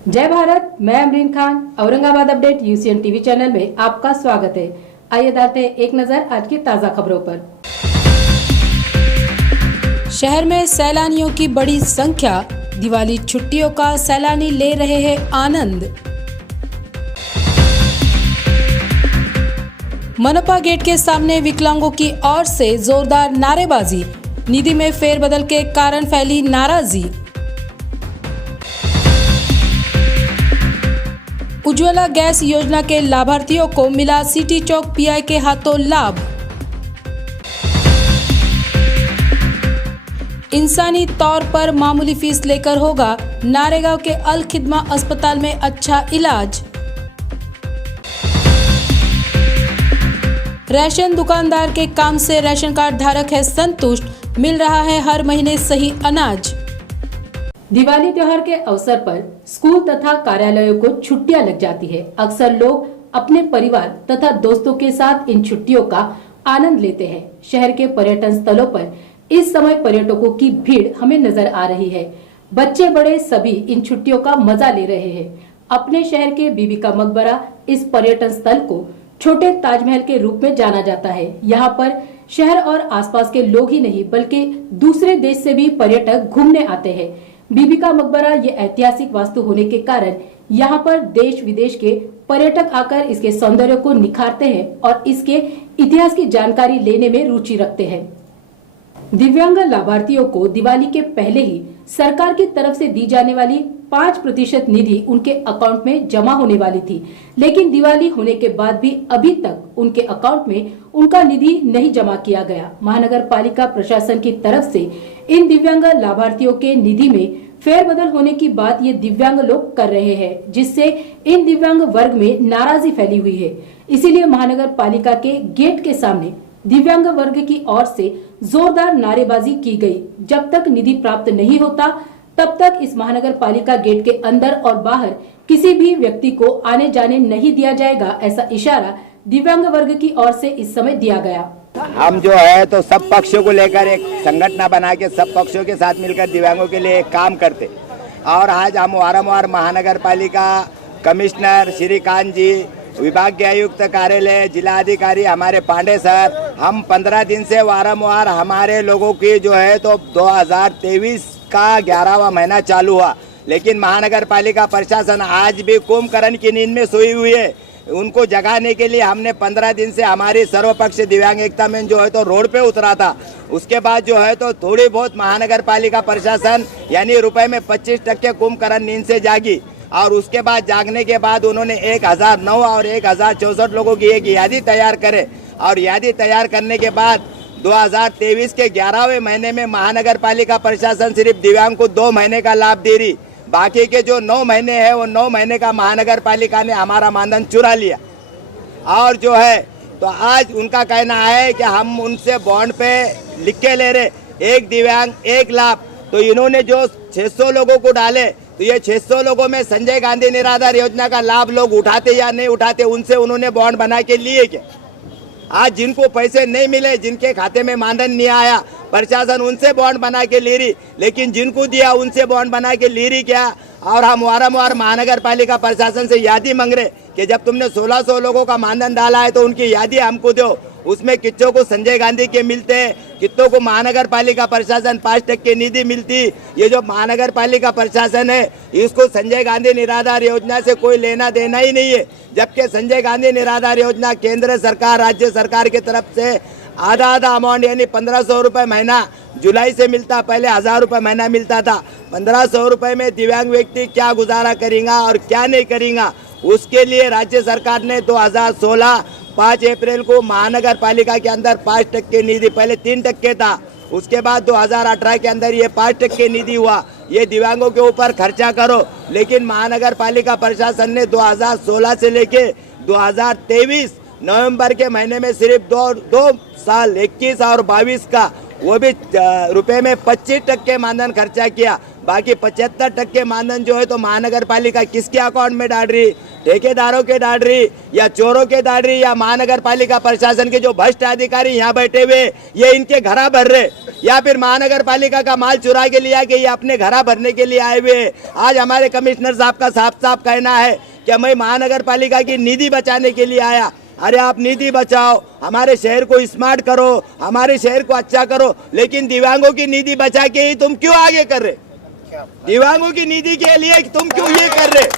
जय भारत, मैं Amreen Khan. Aurangabad update UCN TV channel में आपका स्वागत है। आइए डालते हैं एक नजर आज की ताजा खबरों पर। शहर में सैलानियों की बड़ी संख्या, दिवाली छुट्टियों का सैलानी ले रहे हैं आनंद। मनपा गेट के सामने विकलांगों की ओर से जोरदार नारेबाजी, निधि में फेरबदल के कारण फैली नाराजगी। उज्ज्वला गैस योजना के लाभार्थियों को मिला सिटी चौक पीआई के हाथों लाभ। इंसानी तौर पर मामूली फीस लेकर होगा नारेगांव के अल खिदमा अस्पताल में अच्छा इलाज। राशन दुकानदार के काम से राशन कार्ड धारक है संतुष्ट, मिल रहा है हर महीने सही अनाज। दिवाली त्योहार के अवसर पर स्कूल तथा कार्यालयों को छुट्टियां लग जाती है। अक्सर लोग अपने परिवार तथा दोस्तों के साथ इन छुट्टियों का आनंद लेते हैं। शहर के पर्यटन स्थलों पर इस समय पर्यटकों की भीड़ हमें नजर आ रही है। बच्चे बड़े सभी इन छुट्टियों का मजा ले रहे हैं। अपने शहर के बीबी का मकबरा इस पर्यटन स्थल को छोटे ताजमहल के रूप में जाना जाता है। यहाँ पर शहर और आसपास के लोग ही नहीं बल्कि दूसरे देश से भी पर्यटक घूमने आते हैं। बीबी का मकबरा ये ऐतिहासिक वास्तु होने के कारण यहाँ पर देश विदेश के पर्यटक आकर इसके सौंदर्य को निखारते हैं और इसके इतिहास की जानकारी लेने में रुचि रखते हैं। दिव्यांग लाभार्थियों को दिवाली के पहले ही सरकार की तरफ से दी जाने वाली 5% निधि उनके अकाउंट में जमा होने वाली थी, लेकिन दिवाली होने के बाद भी अभी तक उनके अकाउंट में उनका निधि नहीं जमा किया गया। महानगर पालिका प्रशासन की तरफ से इन दिव्यांग लाभार्थियों के निधि में फेरबदल होने की बात ये दिव्यांग लोग कर रहे हैं, जिससे इन दिव्यांग वर्ग में नाराजगी फैली हुई है। इसीलिए महानगर पालिका के गेट के सामने दिव्यांग वर्ग की ओर से जोरदार नारेबाजी की गई। जब तक निधि प्राप्त नहीं होता तब तक इस महानगर पालिका गेट के अंदर और बाहर किसी भी व्यक्ति को आने जाने नहीं दिया जाएगा, ऐसा इशारा दिव्यांग वर्ग की ओर से इस समय दिया गया। हम जो है तो सब पक्षों को लेकर एक संगठन बना के सब पक्षों के साथ मिलकर दिव्यांगों के लिए काम करते और आज हम वारंवार महानगर पालिका कमिश्नर श्रीकांत जी, विभागीय आयुक्त कार्यालय, जिला अधिकारी हमारे पांडे सर, हम 15 दिन से वारंवार हमारे लोगों की जो है तो 2023 का 11वां महीना चालू हुआ, लेकिन महानगर पालिका प्रशासन आज भी कुंभकर्ण की नींद में सोई हुई है। उनको जगाने के लिए हमने 15 दिन से हमारी सर्वपक्षीय दिव्यांग एकता में जो है तो रोड पे उतरा था। उसके बाद जो है तो थोड़ी बहुत महानगर पालिका प्रशासन यानी रुपए में 25% कुंभकर्ण नींद से जागी और उसके बाद जागने के बाद उन्होंने 1009 और 1064 लोगों की एक यादी तैयार करे और यादी तैयार करने के बाद 2023 के 11वें महीने में महानगर पालिका प्रशासन सिर्फ दिव्यांग को 2 महीने का लाभ दे रही, बाकी के जो 9 महीने हैं वो 9 महीने का महानगर पालिका ने हमारा मानधन चुरा लिया। और जो है तो आज उनका कहना है कि हम उनसे बॉन्ड पे लिख के ले रहे, एक दिव्यांग एक लाभ। तो इन्होंने जो 600 लोगों को डाले तो ये 600 लोगों में संजय गांधी निराधार योजना का लाभ लोग उठाते या नहीं उठाते, उनसे उन्होंने बॉन्ड बना के लिए क्या? आज जिनको पैसे नहीं मिले, जिनके खाते में मानधन नहीं आया, प्रशासन उनसे बॉन्ड बना के ले रही, लेकिन जिनको दिया उनसे बॉन्ड बना के ले रही क्या? और हम वारंवार महानगर पालिका प्रशासन से यादी मांग रहे कि जब तुमने 1600 लोगों का मानधन डाला है तो उनकी यादी हमको दो। उसमें कितनों को संजय गांधी के मिलते हैं, कितनों को महानगर पालिका प्रशासन 5% निधि मिलती। ये जो महानगर पालिका प्रशासन है इसको संजय गांधी निराधार योजना से कोई लेना देना ही नहीं है, जबकि संजय गांधी निराधार योजना केंद्र सरकार राज्य सरकार की तरफ से आधा अमाउंट यानी 1500 रुपये महीना जुलाई से मिलता, पहले 1000 रुपये महीना मिलता था। 1500 रुपये में दिव्यांग व्यक्ति क्या गुजारा करेगा और क्या नहीं करेगा, उसके लिए राज्य सरकार ने 2016 5 अप्रैल को महानगर पालिका के अंदर 5% निधि, पहले 3% था, उसके बाद 2018 के अंदर ये 5% निधि हुआ। ये दिव्यांगों के ऊपर खर्चा करो, लेकिन महानगर पालिका प्रशासन ने 2016 से लेके 2023 नवंबर के महीने में सिर्फ दो साल 21 और 22 का वो भी रुपए में 25% मानधन खर्चा किया। बाकी 75% मानधन जो है तो महानगर पालिका किसके अकाउंट में डाल रही? ठेकेदारों के दाढ़ी या चोरों के दाढ़ी या महानगर पालिका प्रशासन के जो भ्रष्ट अधिकारी यहाँ बैठे हुए ये इनके घरा भर रहे, या फिर महानगर पालिका का माल चुरा के लिया कि ये अपने घरा भरने के लिए आए हुए। आज हमारे कमिश्नर साहब का साफ साफ कहना है कि मैं महानगर पालिका की निधि बचाने के लिए आया। अरे आप निधि बचाओ, हमारे शहर को स्मार्ट करो, हमारे शहर को अच्छा करो, लेकिन दिव्यांगों की निधि बचा के ही तुम क्यों आगे कर रहे? दिव्यांगों की निधि के लिए तुम क्यों ये कर रहे?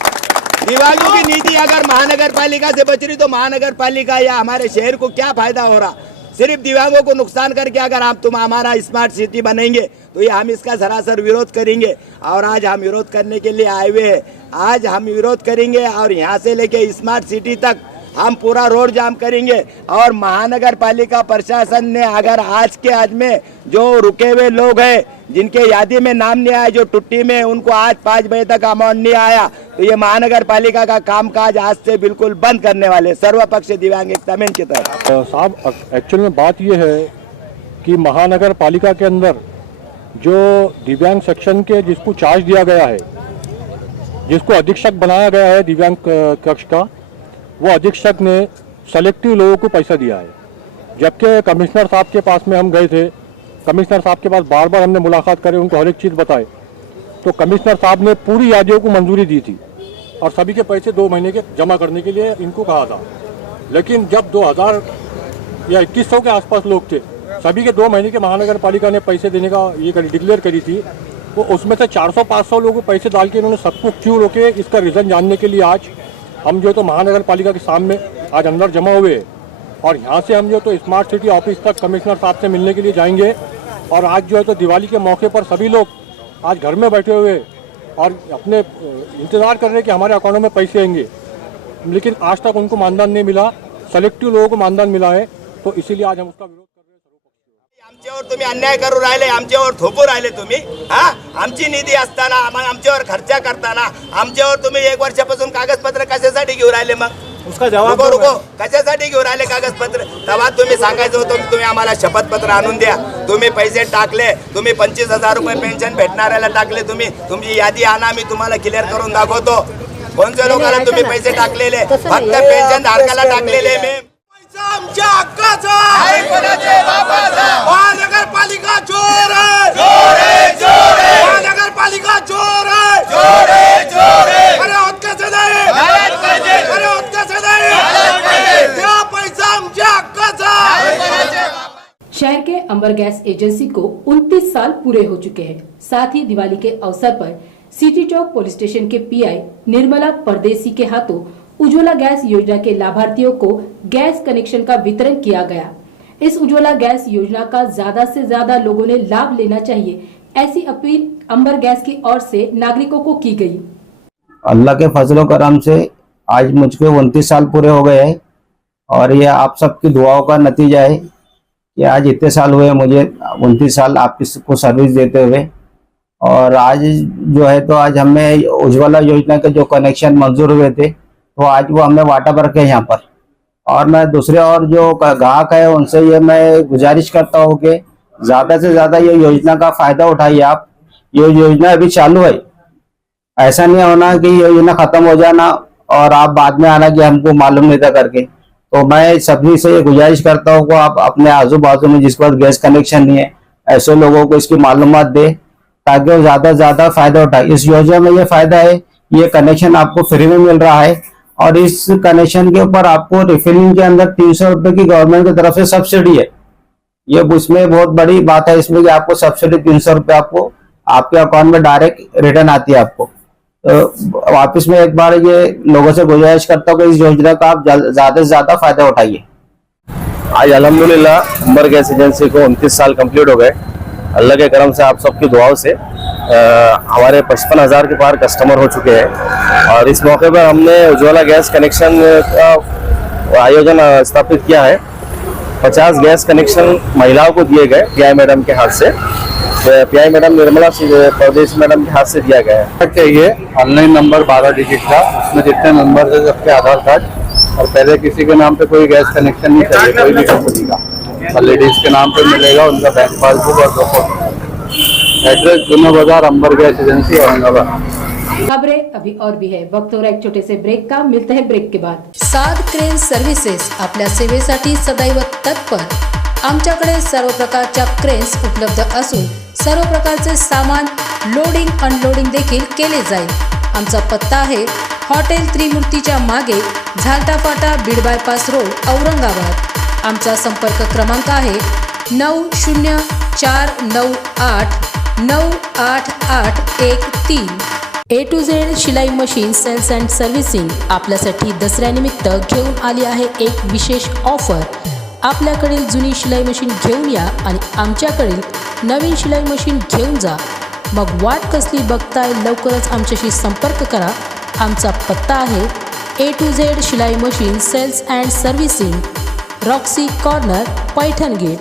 दिव्यांगों की नीति अगर महानगर पालिका से बच रही तो महानगर पालिका या हमारे शहर को क्या फायदा हो रहा? सिर्फ दिव्यांगों को नुकसान करके अगर तुम हमारा स्मार्ट सिटी बनेंगे तो ये हम इसका सरासर विरोध करेंगे। और आज हम विरोध करने के लिए आए हुए हैं। आज हम विरोध करेंगे और यहाँ से लेके स्मार्ट सिटी तक हम पूरा रोड जाम करेंगे। और महानगर पालिका प्रशासन ने अगर आज के आज में जो रुके हुए लोग हैं जिनके यादी में नाम नहीं आया, जो टुट्टी में उनको आज 5 बजे तक अमाउंट नहीं आया, तो ये महानगर पालिका का कामकाज आज से बिल्कुल बंद करने वाले सर्वपक्षीय दिव्यांग एकता में इनकी तरफ। साहब एक्चुअल में बात ये है कि महानगर पालिका के अंदर जो दिव्यांग सेक्शन के जिसको चार्ज दिया गया है, जिसको अधीक्षक बनाया गया है दिव्यांग कक्ष का, वो अधीक्षक ने सेलेक्टिव लोगों को पैसा दिया है। जबकि कमिश्नर साहब के पास में हम गए थे, कमिश्नर साहब के पास बार बार हमने मुलाकात करी, उनको हर एक चीज़ बताए, तो कमिश्नर साहब ने पूरी यादियों को मंजूरी दी थी और सभी के पैसे 2 महीने के जमा करने के लिए इनको कहा था। लेकिन जब 2000 या 2100 के आसपास लोग थे, सभी के 2 महीने के महानगर पालिका ने पैसे देने का ये डिक्लेयर करी थी, तो उसमें से 400-500 लोगों को पैसे डाल के इन्होंने सबको क्यों रोके, इसका रीज़न जानने के लिए आज हम जो तो महानगर पालिका के सामने आज अंदर जमा हुए हैं। और यहाँ से हम जो तो स्मार्ट सिटी ऑफिस तक कमिश्नर साहब से मिलने के लिए जाएंगे। और आज जो है तो दिवाली के मौके पर सभी लोग आज घर में बैठे हुए और अपने इंतज़ार कर रहे हैं कि हमारे अकाउंट में पैसे आएंगे, लेकिन आज तक उनको मानधन नहीं मिला, सेलेक्टिव लोगों को मानधन मिला है। तो इसीलिए आज हम उसका विरोध कर रहे हैं। आमच्यावर तुम्ही अन्याय करू राहिले, आमच्यावर थोपू राहिले तुम्ही। हा, आमची निधी असताना आमच्यावर खर्च करताना आमच्यावर तुम्ही 1 वर्षापासून कागदपत्र कशासाठी घेऊन राहिले? मग उसका जवाब रुको कशासाठी घेऊन राहिले कागदपत्र? तेव्हा तुम्ही सांगायचं होतं तुम्ही आम्हाला शपथपत्र आणून द्या, तुम्ही पैसे टाकले, तुम्ही 25,000 रुपये पेन्शन भेटणाऱ्याला टाकले, तुम्ही तुमची यादी आणा, मी तुम्हाला क्लिअर करून दाखवतो कोणत्या लोकांना तुम्ही पैसे टाकलेले, फक्त पेन्शन धारकाला टाकलेले। मी आमच्या हक्काचा महानगर पालिका चोर आहे, महानगर पालिका चोर आहे। अरे होत कसं नाही, अरे होत कसं नाही, त्या पैसा आमच्या हक्काचा। शहर के अंबर गैस एजेंसी को 29 साल पूरे हो चुके हैं। साथ ही दिवाली के अवसर पर सिटी चौक पुलिस स्टेशन के पीआई निर्मला परदेसी के हाथों उज्ज्वला गैस योजना के लाभार्थियों को गैस कनेक्शन का वितरण किया गया। इस उज्ज्वला गैस योजना का ज्यादा से ज्यादा लोगों ने लाभ लेना चाहिए, ऐसी अपील अंबर गैस की ओर से नागरिकों को की गई। अल्लाह के फजलो करम से आज मुझको 29 साल पूरे हो गए हैं और ये आप सबकी दुआओं का नतीजा है कि आज इतने साल हुए मुझे 29 साल आपको सर्विस देते हुए। और आज जो है तो आज हमें उज्ज्वला योजना के जो कनेक्शन मंजूर हुए थे तो आज वो हमें वाटा पर के यहाँ पर। और मैं दूसरे और जो ग्राहक है उनसे ये मैं गुजारिश करता हूँ कि ज़्यादा से ज़्यादा ये योजना का फ़ायदा उठाइए आप। ये योजना अभी चालू है, ऐसा नहीं होना कि ये योजना ख़त्म हो जाना और आप बाद में आना कि हमको मालूम नहीं था करके। तो मैं सभी से ये गुजारिश करता हूँ कि आप अपने आजू बाजू में जिस पर गैस कनेक्शन नहीं है ऐसे लोगों को इसकी मालूमात दे ताकि वो ज़्यादा से ज़्यादा फ़ायदा उठाए। इस योजना में ये फ़ायदा है, ये कनेक्शन आपको फ्री में मिल रहा है और इस कनेक्शन के ऊपर आपको रिफिलिंग के अंदर 300 रुपये की गवर्नमेंट की तरफ से सब्सिडी है। ये उसमें बहुत बड़ी बात है इसमें कि आपको सब्सिडी 300 रुपये आपको आपके अकाउंट में डायरेक्ट रिटर्न आती है आपको। तो वापस में एक बार ये लोगों से गुजारिश करता हूँ कि इस योजना का आप ज्यादा से ज्यादा फायदा उठाइए। आज अल्हम्दुलिल्लाह अंबर गैस एजेंसी को 29 साल कंप्लीट हो गए। अल्लाह के करम से आप सबकी दुआओं से हमारे 55,000 के पार कस्टमर हो चुके हैं। और इस मौके पर हमने उज्ज्वला गैस कनेक्शन का आयोजन स्थापित किया है। 50 गैस कनेक्शन महिलाओं को दिए गए पीआई मैडम के हाथ से, पीआई मैडम निर्मला परदेसी मैडम के हाथ से दिया गया है। चाहिए ऑनलाइन नंबर 12 डिजिट का, उसमें जितने नंबर है सबके आधार कार्ड, और पहले किसी के नाम पे कोई गैस कनेक्शन नहीं चाहिए कोई भी कंपनी का, और लेडीज के नाम पे मिलेगा उनका बैंक पासबुक और 2 फोटो। एड्रेस जूना बाजार अंबर गैस एजेंसी औरंगाबाद। खबरें अभी और भी है, वक्त हो रहा है एक छोटे से ब्रेक का। मिलते हैं ब्रेक के बाद। साद क्रेन सर्व्हिसेस आपल्या सेवेसाठी सदैव तत्पर। आमच्याकडे सर्व प्रकारच्या क्रेन्स उपलब्ध असून सर्व प्रकारचे सामान लोडिंग अनलोडिंग देखील केले जाईल। आमचा पत्ता आहे हॉटेल त्रिमूर्तीच्या मागे, झालटा फाटा, बीड बायपास रोड, औरंगाबाद। आमचा संपर्क क्रमांक आहे 9049898813। A to Z शिलाई मशीन सेल्स अँड सर्व्हिसिंग आपल्यासाठी दसऱ्यानिमित्त घेऊन आली आहे एक विशेष ऑफर। आपल्याकडील जुनी शिलाई मशीन घेऊन या आणि आमच्याकडील नवीन शिलाई मशीन घेऊन जा। मग वाट कसली बघताय, लवकरच आमच्याशी संपर्क करा। आमचा पत्ता आहे A to Z शिलाई machine sales and servicing, Roxy corner, Paithan gate.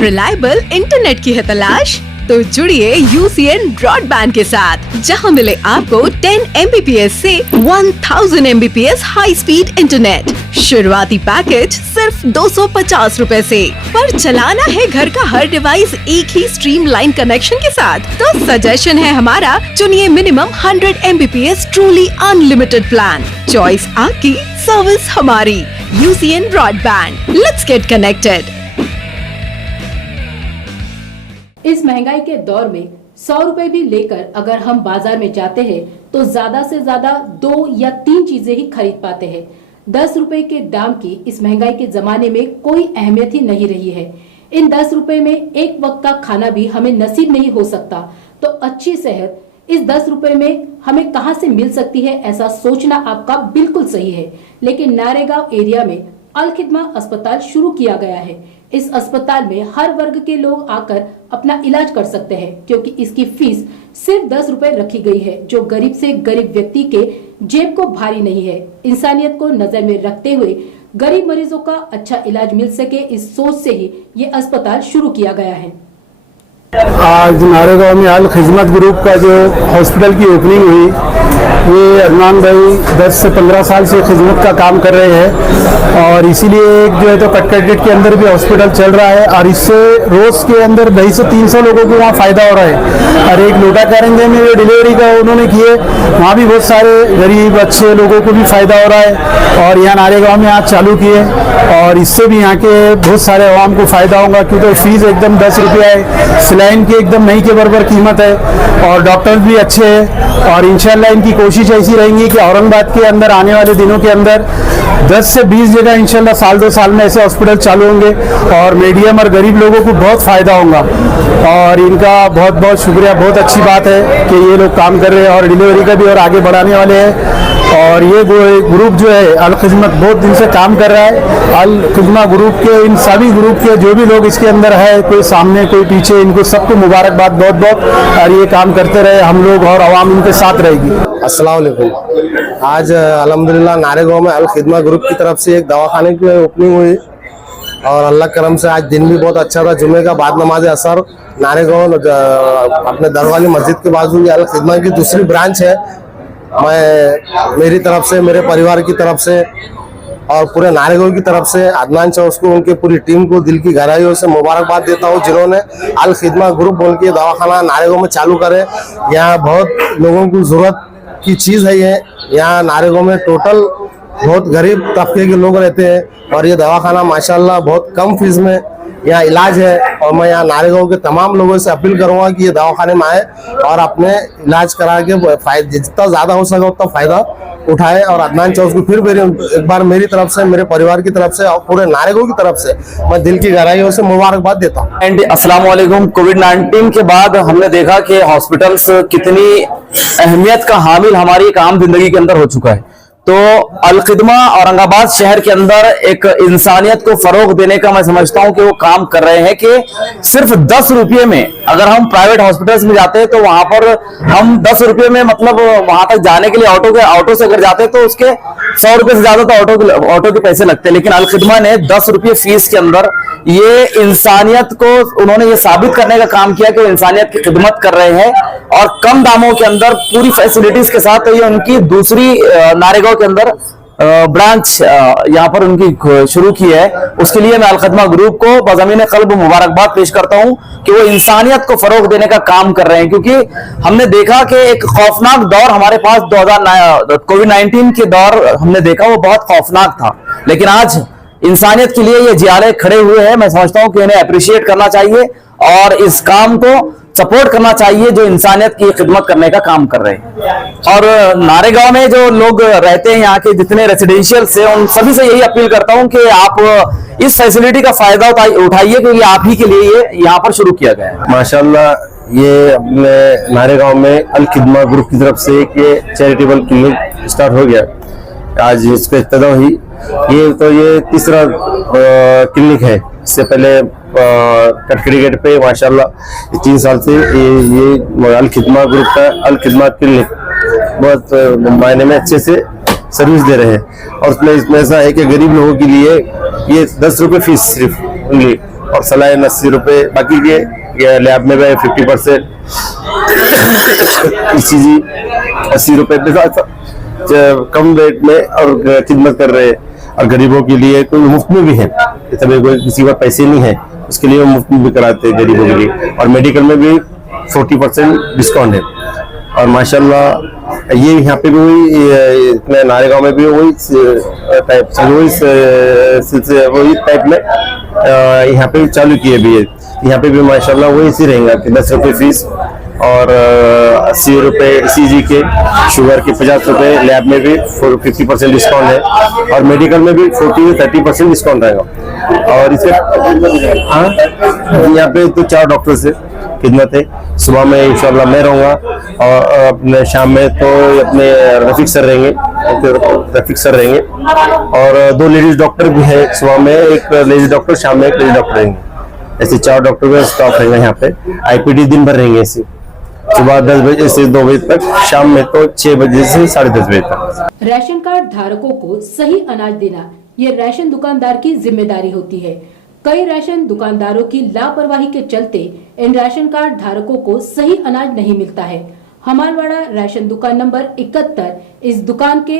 Reliable internet की है तलाश? तो जुड़िए UCN ब्रॉडबैंड के साथ, जहां मिले आपको 10 Mbps से 1000 Mbps हाई स्पीड इंटरनेट। शुरुआती पैकेज सिर्फ 250 रुपए से। पर चलाना है घर का हर डिवाइस एक ही स्ट्रीमलाइन कनेक्शन के साथ, तो सजेशन है हमारा, चुनिए minimum 100 Mbps truly unlimited plan. Choice आपकी, सर्विस हमारी। UCN broadband, let's get connected. इस महंगाई के दौर में 100 रुपए भी लेकर अगर हम बाजार में जाते हैं तो ज्यादा से ज्यादा 2 या 3 चीजें ही खरीद पाते हैं। 10 रुपए के दाम की इस महंगाई के जमाने में कोई अहमियत ही नहीं रही है। इन 10 रुपए में एक वक्त का खाना भी हमें नसीब नहीं हो सकता, तो अच्छी सेहत इस 10 रुपए में हमें कहां से मिल सकती है, ऐसा सोचना आपका बिल्कुल सही है। लेकिन नारेगांव एरिया में अल खिदमा अस्पताल शुरू किया गया है। इस अस्पताल में हर वर्ग के लोग आकर अपना इलाज कर सकते हैं, क्योंकि इसकी फीस सिर्फ 10 रुपए रखी गई है, जो गरीब से गरीब व्यक्ति के जेब को भारी नहीं है। इंसानियत को नजर में रखते हुए गरीब मरीजों का अच्छा इलाज मिल सके, इस सोच से ही ये अस्पताल शुरू किया गया है। आज नारेगांव में अल खिदमत ग्रुप का जो हॉस्पिटल की ओपनिंग हुई, ये अरमान भाई 10 से 15 साल से खिदमत का काम कर रहे हैं, और इसीलिए एक जो है तो कटकट के अंदर भी हॉस्पिटल चल रहा है, और इससे रोज के अंदर 200 से 300 लोगों को वहाँ फायदा हो रहा है। और एक लोटा कारंजे में जो डिलीवरी का उन्होंने किए, वहाँ भी बहुत सारे गरीब अच्छे लोगों को भी फायदा हो रहा है, और यहाँ नारेगांव में आज चालू किए, और इससे भी यहाँ के बहुत सारे आवाम को फायदा होगा, क्योंकि फीस एकदम 10 रुपया है, सिलाइन की एकदम नहीं के बराबर कीमत है, और डॉक्टर भी अच्छे हैं। और इंशाल्लाह इनकी कोशिश ऐसी रहेंगी कि औरंगाबाद के अंदर आने वाले दिनों के अंदर 10 से 20 जगह इंशाल्लाह साल 2 साल में ऐसे हॉस्पिटल चालू होंगे, और मीडियम और गरीब लोगों को बहुत फायदा होगा। और इनका बहुत बहुत शुक्रिया, बहुत अच्छी बात है कि ये लोग काम कर रहे हैं, और डिलीवरी का भी और आगे बढ़ाने वाले हैं। और ये ग्रुप जो है अल खिदमत बहुत दिन से काम कर रहा है। अल खिदमत ग्रुप के इन सभी ग्रुप के जो भी लोग इसके अंदर है, कोई सामने कोई पीछे, इनको सबको मुबारकबाद बहुत बहुत, और ये काम करते रहे, हम लोग और आवाम इनके साथ रहेगी। अस्सलाम वालेकुम। आज अल्हम्दुलिल्लाह नारेगांव में अल खिदमत ग्रुप की तरफ से एक दवाखाने की ओपनिंग हुई, और अल्लाह करम से आज दिन भी बहुत अच्छा था। जुमे का बाद नमाज असर नारेगांव अपने दरवाली मस्जिद के बाजू ये अल खिदमत की दूसरी ब्रांच है। मैं मेरी तरफ से, मेरे परिवार की तरफ से और पूरे नारेगांव की तरफ से अदनान चौस को, उनके पूरी टीम को दिल की गहराइयों से मुबारकबाद देता हूँ, जिन्होंने अल खिदमत ग्रुप बोल के दवाखाना नारेगांव में चालू करे। यहाँ बहुत लोगों की जरूरत की चीज़ है। ये यहाँ नारेगांव में टोटल बहुत गरीब तबके के लोग रहते हैं, और ये दवाखाना माशाल्लाह बहुत कम फीस में यहाँ इलाज है। और मैं यहाँ नारेगांव के तमाम लोगों से अपील करूंगा कि ये दवाखाने में आए और अपने इलाज करा के जितना ज़्यादा हो सके उतना फ़ायदा उठाए। और अदनान चौस को फिर एक बार मेरी तरफ से, मेरे परिवार की तरफ से और पूरे नारेगांव की तरफ से मैं दिल की गहराइयों से मुबारकबाद देता हूँ। अस्सलाम वालेकुम। कोविड-19 के बाद हमने देखा कि हॉस्पिटल्स कितनी अहमियत का हामिल हमारी एक आम जिंदगी के अंदर हो चुका है। तो अल खिदमा औरंगाबाद शहर के अंदर एक इंसानियत को फरोग देने का मैं समझता हूं कि वो काम कर रहे हैं कि सिर्फ 10 रुपये में, अगर हम प्राइवेट हॉस्पिटल्स में जाते हैं तो वहां पर हम 10 रुपये में, मतलब वहां तक जाने के लिए ऑटो से अगर जाते हैं तो उसके 100 रुपए से ज्यादा तो ऑटो के पैसे लगते हैं। लेकिन अल खिदमा ने 10 रुपये फीस के अंदर ये इंसानियत को, उन्होंने ये साबित करने का काम किया कि वो इंसानियत की खिदमत कर रहे हैं, और कम दामों के अंदर पूरी फैसिलिटीज के साथ। तो ये उनकी दूसरी नारेगांव के अंदर ब्रांच यहाँ पर उनकी शुरू की है, उसके लिए मैं अलखदमा ग्रुप को बज़मीन क़ल्ब मुबारकबाद पेश करता हूँ कि वो इंसानियत को फरोग देने का काम कर रहे हैं। क्योंकि हमने देखा कि एक खौफनाक दौर हमारे पास कोविड-19 के दौर हमने देखा, वो बहुत खौफनाक था, लेकिन आज इंसानियत के लिए ये जियाले खड़े हुए हैं। मैं समझता हूँ कि इन्हें अप्रिशिएट करना चाहिए और इस काम को सपोर्ट करना चाहिए जो इंसानियत की खिदमत करने का काम कर रहे हैं। और नारेगांव में जो लोग रहते हैं, यहाँ के जितने रेसिडेंशियल से, उन सभी से यही अपील करता हूँ कि आप इस फैसिलिटी का फायदा उठाइए, क्योंकि आप ही के लिए ये यहाँ पर शुरू किया गया है। माशाल्लाह, ये अपने नारेगांव में अल खिदमा ग्रुप की तरफ से एक चैरिटेबल क्लिनिक स्टार्ट हो गया। आज इसका इब्तिदा हुई। ये तीसरा क्लिनिक है। इससे पहले कटकड़ी गेट पे माशाल्लाह 3 साल से ये अल खिदमा ग्रुप का अल खिदमा क्लिनिक बहुत मायने में अच्छे से सर्विस दे रहे हैं। और इसमें ऐसा है कि गरीब लोगों के लिए ये 10 रुपये फीस सिर्फ उनकी, और सलाइन 80 रुपये, बाकी ये लैब में 50%, ECG 80 रुपये कम रेट में और खिदमत कर रहे हैं। और गरीबों के लिए कोई मुफ्त में भी है, तभी कोई किसी पर पैसे नहीं है, उसके लिए मुफ्त में भी कराते हैं गरीबों के लिए। और मेडिकल में भी 40% डिस्काउंट है। और माशाल्लाह ये यहाँ पे भी वही नारेगांव में भी वही टाइप में यहाँ पे चालू किए भी है। यहाँ पे भी माशाल्लाह वही से रहेंगे कि 10 रुपये फीस और 80 रुपये ECG के, शुगर के 50 रुपये, लैब में भी 50% डिस्काउंट है, और मेडिकल में भी 40 से 30% डिस्काउंट रहेगा। और इसके यहाँ पे तो 4 डॉक्टर से खिदमत है। सुबह में इंशाल्लाह मैं रहूँगा, और अपने शाम में तो अपने रफीक सर रहेंगे, और 2 लेडीज डॉक्टर भी है। सुबह में एक लेडीज डॉक्टर, शाम में एक लेडीज डॉक्टर रहेंगे। ऐसे 4 डॉक्टर का स्टाफ रहेगा यहाँ पे। IPD दिन भर रहेंगे ऐसे, सुबह 10 बजे से 2 बजे तक, शाम में तो 6 बजे से 10:30 बजे तक। राशन कार्ड धारकों को सही अनाज देना ये राशन दुकानदार की जिम्मेदारी होती है। कई राशन दुकानदारों की लापरवाही के चलते इन राशन कार्ड धारकों को सही अनाज नहीं मिलता है। हमालवाड़ा राशन दुकान नंबर 71 इस दुकान के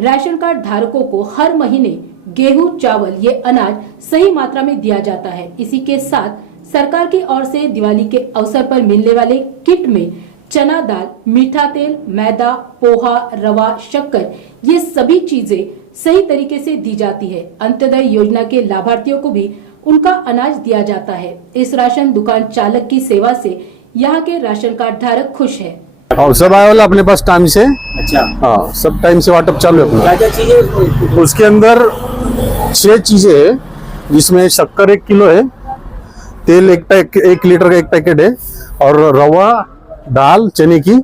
राशन कार्ड धारकों को हर महीने गेहूं, चावल ये अनाज सही मात्रा में दिया जाता है। इसी के साथ सरकार की ओर से दिवाली के अवसर पर मिलने वाले किट में चना दाल, मीठा तेल, मैदा, पोहा, रवा, शक्कर ये सभी चीजें सही तरीके से दी जाती है। अंत्योदय योजना के लाभार्थियों को भी उनका अनाज दिया जाता है। इस राशन दुकान चालक की सेवा से यहाँ के राशन कार्ड धारक खुश है। और सब आया वाला अपने पास टाइम से। अच्छा, हाँ, सब टाइम से वाटअप चालू है अपना। क्या क्या चीजें उसके अंदर 6 चीजें है, जिसमें शक्कर 1 किलो है, तेल 1 लीटर का 1 पैकेट है, और रवा, दाल, चने की,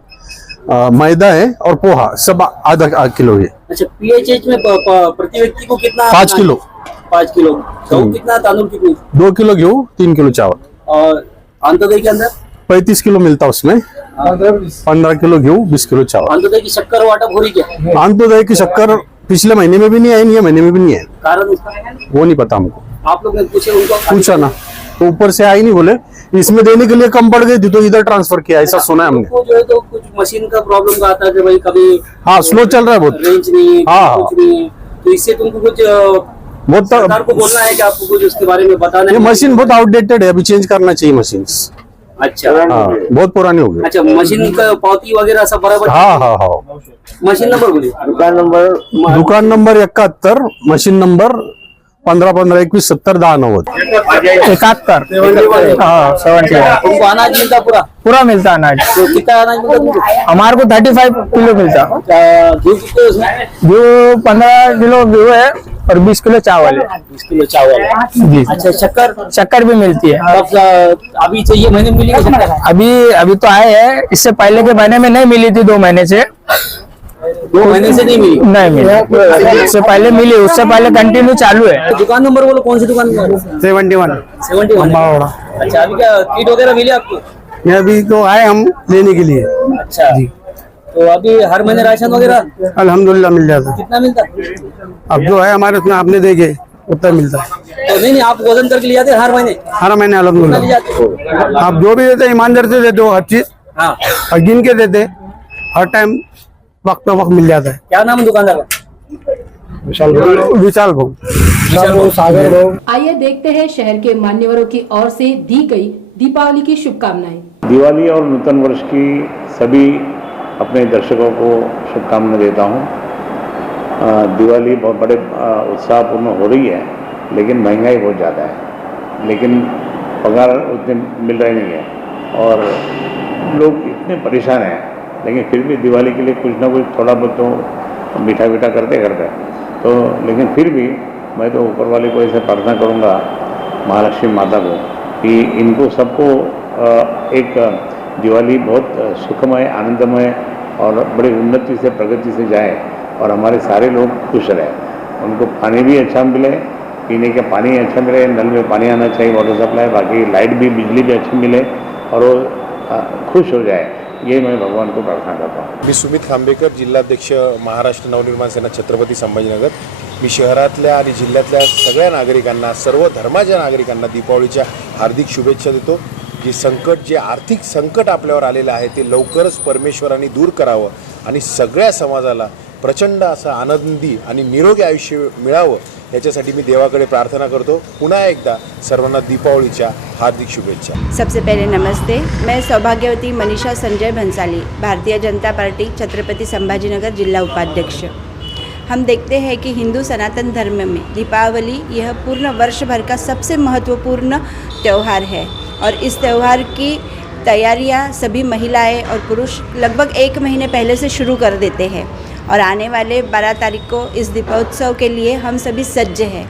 मैदा है, और पोहा सब आधा किलो है। अच्छा, PHH में प्रति व्यक्ति को कितना? 5 किलो। 5 किलो गेहूं, कितना तांदूल, कितनी? 2 किलो गेहूं, 3 किलो चावल। और अंत्योदय के अंदर 35 किलो मिलता है उसमें। 15 किलो गेहूं, 20 किलो चावल। अंत्योदय की शक्कर वाटअप हो रही क्या? अंत्योदय की शक्कर पिछले महीने में भी नहीं आई, ये महीने में भी नहीं आई। कारण उसका वो नहीं पता हमको। आप लोग ने पूछा ना, तो ऊपर से आई नहीं, बोले इसमें देने के लिए कम पड़ गई थी तो इधर ट्रांसफर किया, ऐसा सुना है हमने। जो है तो कुछ मशीन का प्रॉब्लम का आता है कि भाई कभी हाँ स्लो चल रहा है बहुत, रेंज नहीं, हाँ, कुछ नहीं, तो इससे तुमको कुछ बहुत सरकार को बोलना है कि आपको कुछ उसके बारे में बताना ये है। मशीन बहुत आउटडेटेड है, अभी चेंज करना चाहिए मशीन। अच्छा, हाँ, बहुत पुरानी हो गई। अच्छा, मशीन का पावती वगैरह सब बराबर? हाँ हाँ हाँ। मशीन नंबर बोलिए। दुकान नंबर 71, मशीन नंबर 15-15-21-70-10-90 71। हाँ 70। तुमको अनाज मिलता पूरा? पूरा मिलता अनाज। तो कितना अनाज मिलता तुमको? हमारे को 35 किलो मिलता। घी कितने उसमें? जो 15 किलो गेहूं है और 20 किलो चावल है। 20 किलो चावल है। जी। अच्छा, शक्कर? शक्कर भी मिलती है। अभी चाहिए महीने में मिली शक्कर? अभी तो आए है, इससे पहले के महीने में नहीं मिली थी, 2 महीने से। 2 महीने से नहीं मिली? नहीं मिली, उससे पहले मिली, उससे पहले कंटिन्यू चालू है। दुकान नंबर बोलो, कौन सी दुकान? 71। 71। अच्छा, अभी क्या किट वगैरह मिली आपको? ये अभी तो आए हम लेने के लिए। अच्छा जी। तो अभी हर महीने राशन वगैरह अल्हम्दुलिल्लाह मिल जाता है। कितना मिलता? अब जो है हमारे उसमें आपने देखे उतना मिलता है। तो नहीं, आप वजन करके ले जाते हैं हर महीने? हर महीने ले अल्हम्दुलिल्लाह। जाते? आप जो भी देते ईमानदार से देते हो, हर चीज हाँ, और गिन के देते, हर टाइम वक्त पे वक्त मिल जाता है। क्या नाम है दुकानदार का? विशाल भाऊ सागर भाऊ। आइए देखते हैं शहर के मान्यवरों की ओर से दी गई दीपावली की शुभकामनाएं। दिवाली और नूतन वर्ष की सभी अपने दर्शकों को शुभकामनाएं देता हूं। दिवाली बहुत बड़े उत्साहपूर्ण हो रही है, लेकिन महंगाई बहुत ज़्यादा है, लेकिन पगार उतने मिल रहे नहीं है और लोग इतने परेशान हैं, लेकिन फिर भी दिवाली के लिए कुछ ना कुछ थोड़ा बहुत तो मीठा मीठा करते तो, लेकिन फिर भी मैं तो ऊपर वाले को ऐसे प्रार्थना करूंगा, महालक्ष्मी माता को, कि इनको सबको एक दिवाली बहुत सुखमय, आनंदमय और बड़ी उन्नति से, प्रगति से जाए और हमारे सारे लोग खुश रहें। उनको पानी भी अच्छा मिले, पीने का पानी अच्छा मिले, नल में पानी आना चाहिए, वाटर सप्लाई, बाकी लाइट भी, बिजली भी अच्छी मिले और वो खुश हो जाए, ये मैं भगवान को प्रार्थना करता हूँ। मी सुमित खांबेकर, जिल्हाध्यक्ष महाराष्ट्र नवनिर्माण सेना छत्रपती संभाजीनगर। मी शहरातल्या आणि जिल्ह्यातल्या सगळ्या नागरिकांना, सर्व धर्माच्या नागरिकांना दीपावलीच्या हार्दिक शुभेच्छा देतो। जे संकट, जे आर्थिक संकट आपल्यावर आलेलं आहे ते लवकरच परमेश्वराने दूर करावं आणि सगळ्या समाजाला प्रचंड असं आनंदी आणि निरोगी आयुष्य मिळावं याच्यासाठी मी देवाकडे प्रार्थना करतो। पुन्हा एकदा सर्वांना दीपावलीच्या हार्दिक शुभेच्छा। सबसे पहले नमस्ते, मैं सौभाग्यवती मनीषा संजय भंसाली, भारतीय जनता पार्टी छत्रपति संभाजीनगर जिला उपाध्यक्ष। हम देखते हैं कि हिंदू सनातन धर्म में दीपावली यह पूर्ण वर्ष भर का सबसे महत्वपूर्ण त्यौहार है और इस त्यौहार की तैयारियां सभी महिलाएं और पुरुष लगभग 1 महीने पहले से शुरू कर देते हैं और आने वाले 12 तारीख को इस दीपोत्सव के लिए हम सभी सज्ज हैं।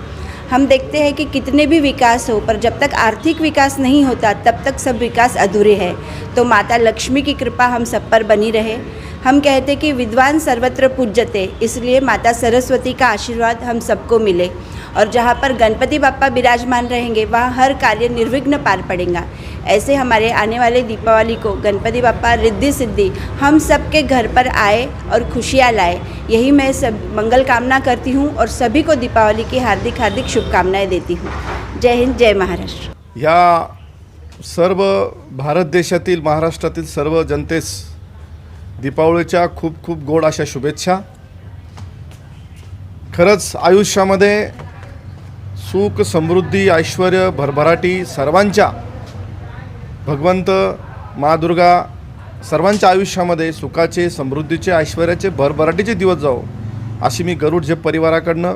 हम देखते हैं कि कितने भी विकास हो, पर जब तक आर्थिक विकास नहीं होता तब तक सब विकास अधूरे हैं। तो माता लक्ष्मी की कृपा हम सब पर बनी रहे। हम कहते कि विद्वान सर्वत्र पूज्यते, इसलिए माता सरस्वती का आशीर्वाद हम सबको मिले और जहाँ पर गणपति बाप्पा विराजमान रहेंगे वहाँ हर कार्य निर्विघ्न पार पड़ेगा। ऐसे हमारे आने वाले दीपावली को गणपति बाप्पा रिद्धि सिद्धि हम सबके घर पर आए और खुशियाँ लाए, यही मैं सब मंगल कामना करती हूँ और सभी को दीपावली की हार्दिक हार्दिक शुभकामनाएं देती हूँ। जय हिंद, जय महाराष्ट्र। या सर्व भारत देशातील, महाराष्ट्रातील सर्व जनतेस दीपावलीच्या खूप खूप गोड अशा शुभेच्छा। खरंच आयुष्यामध्ये सुख, समृद्धी, ऐश्वर्य, भरभराटी सर्वांच्या, भगवंत, माँ दुर्गा सर्वांच्या आयुष्यामध्ये सुखाचे, समृद्धीचे, ऐश्वर्याचे, भरभराटीचे दिवस जाओ अशी मी गरुड झेप परिवाराकडनं,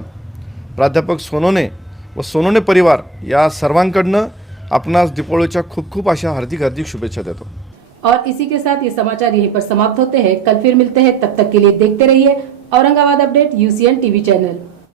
प्राध्यापक सोनोने व सोनोने परिवार या सर्वांकडनं आपणास दीपावलीच्या खूप खूप अशा हार्दिक हार्दिक शुभेच्छा देतो। और इसी के साथ ये समाचार यहीं पर समाप्त होते हैं। कल फिर मिलते हैं, तब तक के लिए देखते रहिए Aurangabad update UCN TV channel.